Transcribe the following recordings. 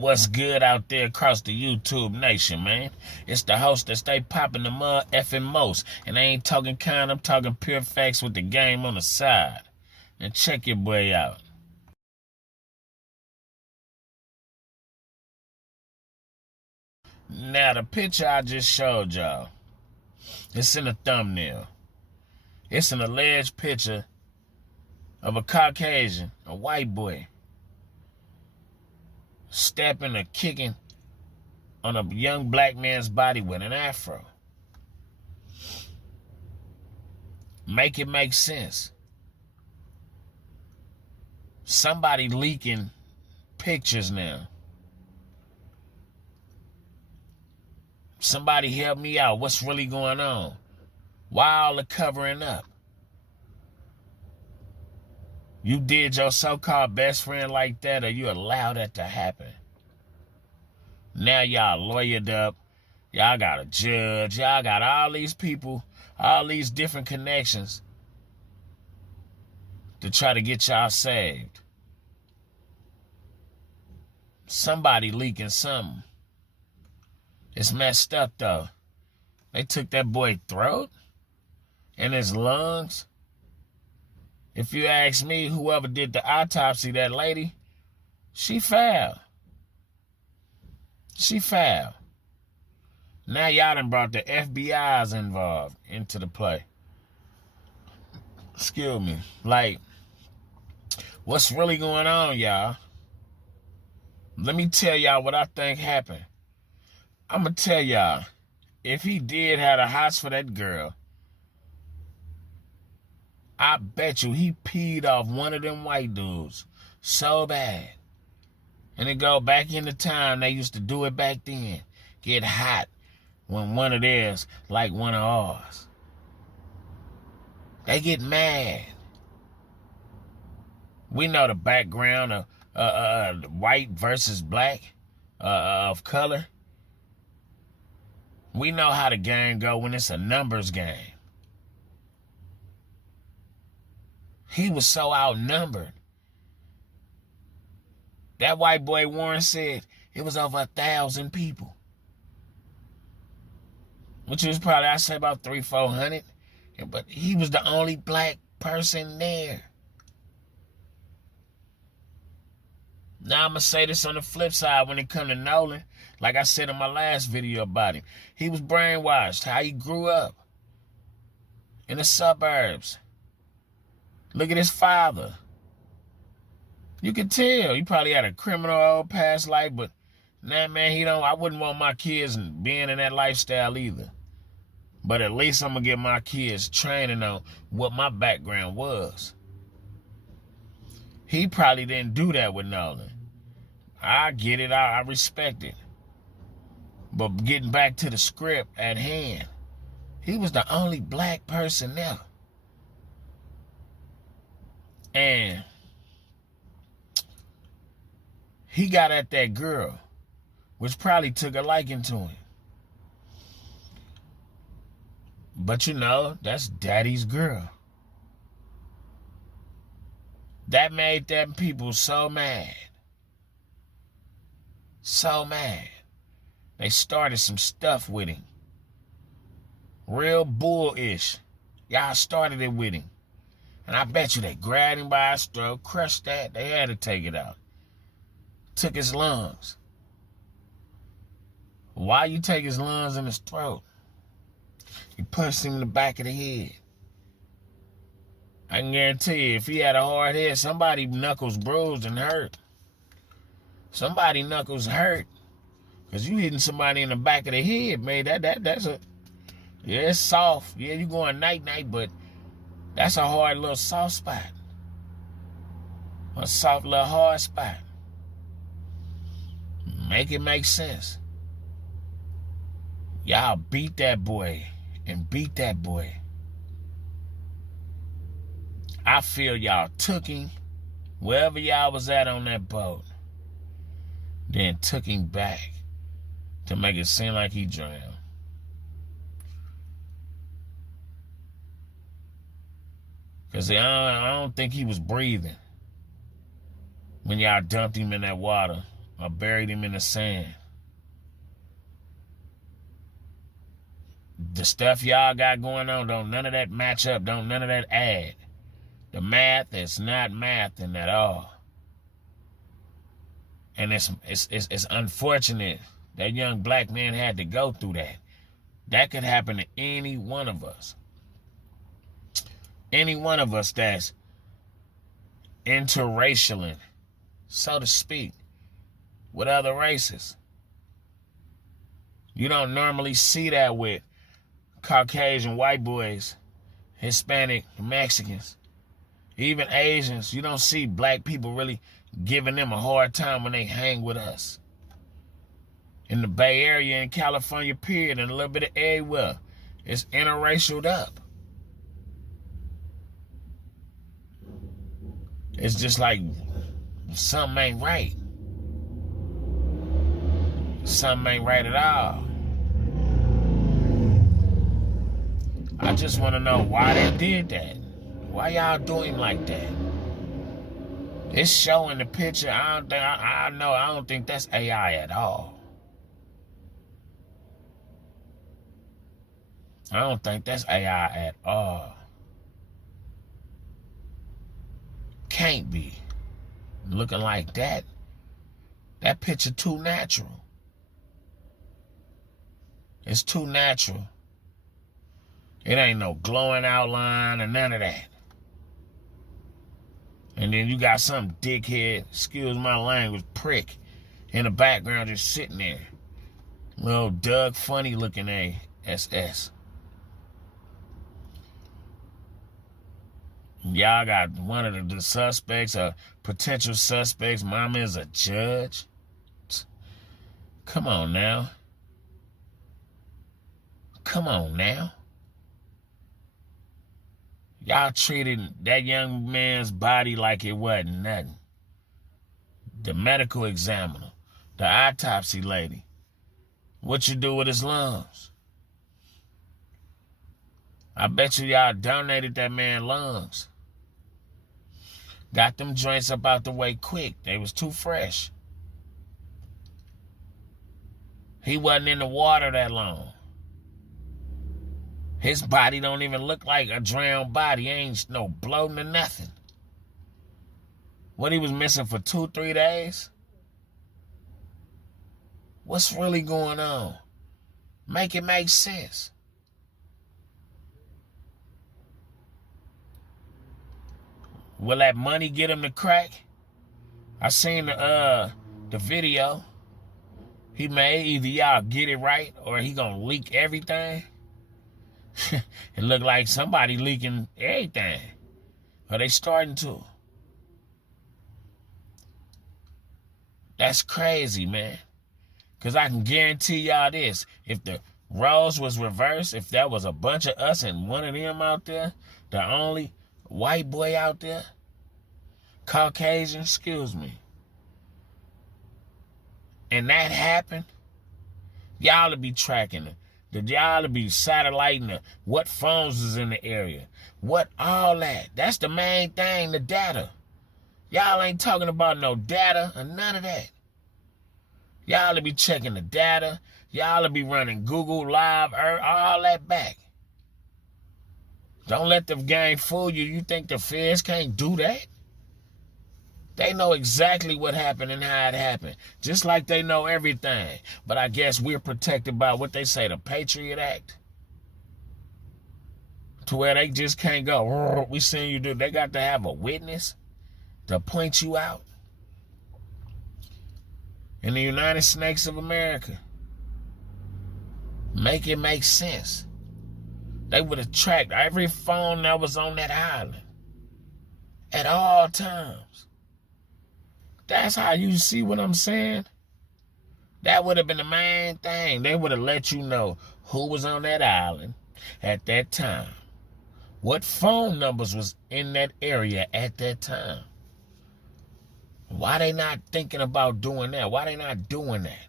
What's good out there across the YouTube nation, man? It's the host that stay popping the mud effing most. And I ain't talking kind, I'm talking pure facts with the game on the side. And check your boy out. Now, the picture I just showed y'all, it's in the thumbnail. It's an alleged picture of a Caucasian, a white boy, stepping or kicking on a young black man's body with an afro. Make it make sense. Somebody leaking pictures now. Somebody help me out. What's really going on? Why all the covering up? You did your so-called best friend like that, or you allowed that to happen? Now y'all lawyered up. Y'all got a judge. Y'all got all these people, all these different connections to try to get y'all saved. Somebody leaking something. It's messed up, though. They took that boy's throat and his lungs. If you ask me, whoever did the autopsy, that lady, she foul. She foul. Now y'all done brought the FBI's involved into the play. Excuse me. Like, what's really going on, y'all? Let me tell y'all what I think happened. I'm going to tell y'all, if he did have a hots for that girl, I bet you he peed off one of them white dudes so bad. And it go back in the time they used to do it back then. Get hot when one of theirs like one of ours. They get mad. We know the background of white versus black, of color. We know how the game go when it's a numbers game. He was so outnumbered. That white boy Warren said it was over 1,000 people. Which was probably, I'd say, about 300-400. But he was the only black person there. Now I'm going to say this on the flip side when it come to Nolan. Like I said in my last video about him. He was brainwashed, how he grew up in the suburbs. Look at his father. You can tell he probably had a criminal old past life, but nah, man, I wouldn't want my kids being in that lifestyle either. But at least I'm going to get my kids training on what my background was. He probably didn't do that with Nolan. I get it. I respect it. But getting back to the script at hand, he was the only black person there. And he got at that girl, which probably took a liking to him. But you know, that's daddy's girl. That made them people so mad. So mad. They started some stuff with him. Real bullish. Y'all started it with him. And I bet you they grabbed him by his throat, crushed that. They had to take it out. Took his lungs. Why you take his lungs in his throat? You punched him in the back of the head. I can guarantee you, if he had a hard head, somebody knuckles bruised and hurt. Somebody knuckles hurt. Because you hitting somebody in the back of the head, man. That's a... Yeah, it's soft. Yeah, you going night-night, but that's a hard little soft spot. A soft little hard spot. Make it make sense. Y'all beat that boy and beat that boy. I feel y'all took him wherever y'all was at on that boat, then took him back to make it seem like he drowned. Because I don't think he was breathing when y'all dumped him in that water or buried him in the sand. The stuff y'all got going on, don't none of that match up, don't none of that add. The math is not mathing at all. And it's unfortunate that young black man had to go through that. That could happen to any one of us. Any one of us that's interracial, so to speak, with other races. You don't normally see that with Caucasian white boys, Hispanic, Mexicans, even Asians. You don't see black people really giving them a hard time when they hang with us. In the Bay Area, in California, period, and a little bit of everywhere, it's interracial up. It's just like something ain't right. Something ain't right at all. I just want to know why they did that. Why y'all doing like that? It's showing the picture. I don't think that's AI at all. I don't think that's AI at all. Can't be. Looking like that. That picture too natural. It's too natural. It ain't no glowing outline or none of that. And then you got some dickhead, excuse my language, prick in the background just sitting there. Little Doug Funny looking ASS. Y'all got one of the suspects or potential suspects. Mama is a judge. Come on now. Come on now. Y'all treated that young man's body like it wasn't nothing. The medical examiner, the autopsy lady. What you do with his lungs? I bet you y'all donated that man lungs. Got them joints up out the way quick. They was too fresh. He wasn't in the water that long. His body don't even look like a drowned body. Ain't no bloating or nothing. What, he was missing for 2-3 days? What's really going on? Make it make sense. Will that money get him to crack? I seen the video. He may either y'all get it right or he gonna leak everything. It look like somebody leaking everything. Or they starting to. That's crazy, man. Because I can guarantee y'all this. If the roles was reversed, if there was a bunch of us and one of them out there, the only white boy out there, Caucasian, excuse me, and that happened, y'all would be tracking it. Y'all would be satelliting what phones is in the area. What all that. That's the main thing, the data. Y'all ain't talking about no data or none of that. Y'all would be checking the data. Y'all would be running Google Live, all that back. Don't let the game fool you. You think the feds can't do that? They know exactly what happened and how it happened. Just like they know everything. But I guess we're protected by what they say, the Patriot Act. To where they just can't go, we seen you do. They got to have a witness to point you out. In the United States of America. Make it make sense. They would have tracked every phone that was on that island. At all times. That's how you see what I'm saying? That would have been the main thing. They would have let you know who was on that island at that time. What phone numbers was in that area at that time. Why they not thinking about doing that? Why they not doing that?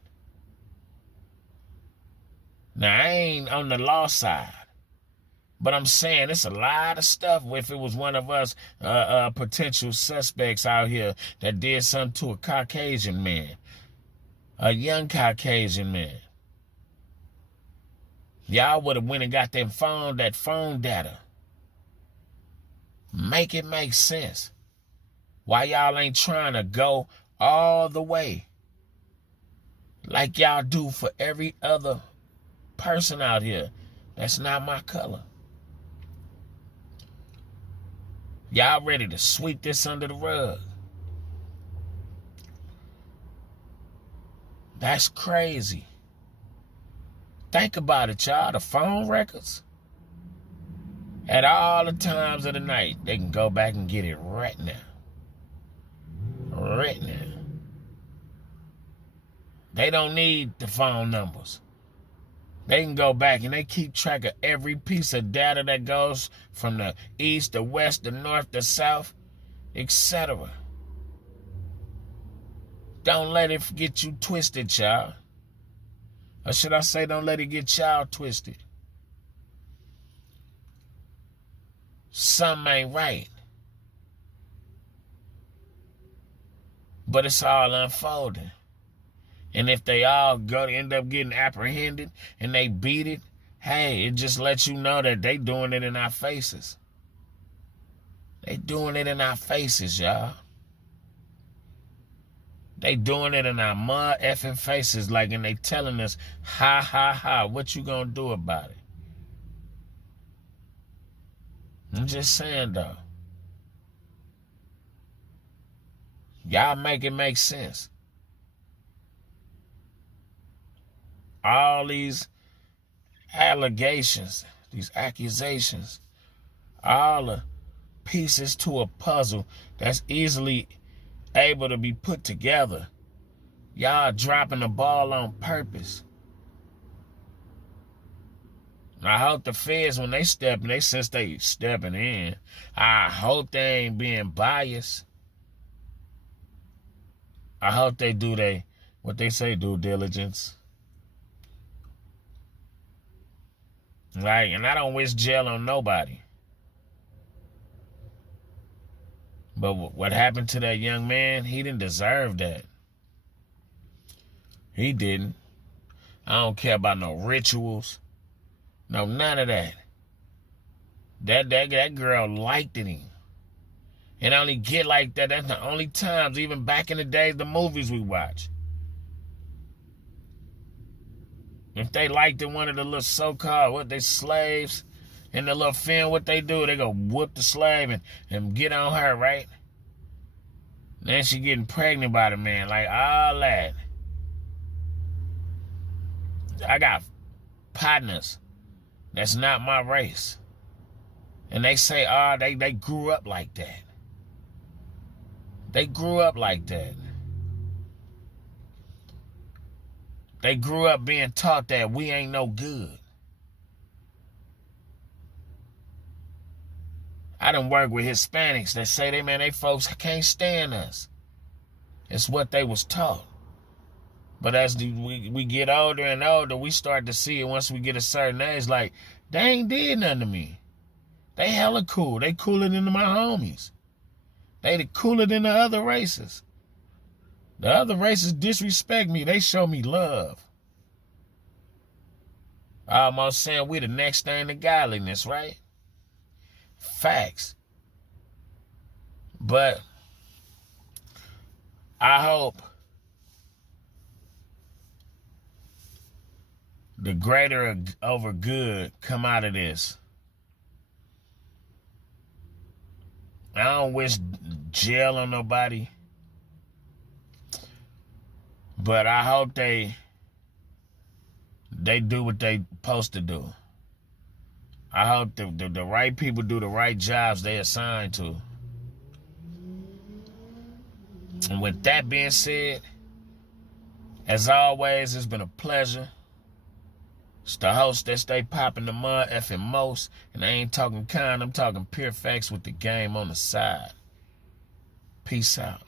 Now, I ain't on the law side. But I'm saying it's a lot of stuff. If it was one of us potential suspects out here that did something to a Caucasian man, A young Caucasian man. Y'all would have went and got that phone data. Make it make sense. Why y'all ain't trying to go all the way like y'all do for every other person out here that's not my color? Y'all ready to sweep this under the rug. That's crazy. Think about it, y'all. The phone records. At all the times of the night, they can go back and get it right now. Right now. They don't need the phone numbers. They can go back and they keep track of every piece of data that goes from the east, the west, the north, the south, etc. Don't let it get you twisted, child. Or should I say, don't let it get y'all twisted. Something ain't right. But it's all unfolding. And if they all go to end up getting apprehended and they beat it, hey, it just lets you know that they doing it in our faces. They doing it in our faces, y'all. They doing it in our mud effing faces, like, and they telling us, ha, ha, ha, what you gonna do about it? I'm just saying, though. Y'all make it make sense. All these allegations, these accusations, all the pieces to a puzzle that's easily able to be put together. Y'all dropping the ball on purpose. I hope the feds, when they step in, since they stepping in, I hope they ain't being biased. I hope they do what they say, due diligence. Like, and I don't wish jail on nobody. But what happened to that young man, he didn't deserve that. He didn't. I don't care about no rituals. No, none of that. That girl liked him. It only get like that. That's the only times, even back in the days, the movies we watch. If they liked one of the little so-called, they slaves, in the little film, what they do, they go whoop the slave and get on her, right? Then she getting pregnant by the man, like all that. I got partners that's not my race. And they say, they grew up like that. They grew up like that. They grew up being taught that we ain't no good. I done work with Hispanics that say they folks can't stand us. It's what they was taught. But as we get older and older, we start to see it once we get a certain age, like, they ain't did nothing to me. They hella cool. They cooler than my homies. They cooler than the other races. The other races disrespect me. They show me love. Almost saying we the next thing to godliness, right? Facts. But I hope the greater over good come out of this. I don't wish jail on nobody. But I hope they do what they supposed to do. I hope the right people do the right jobs they assigned to. And with that being said, as always, it's been a pleasure. It's the host that stay popping the mud effing most. And I ain't talking kind, I'm talking pure facts with the game on the side. Peace out.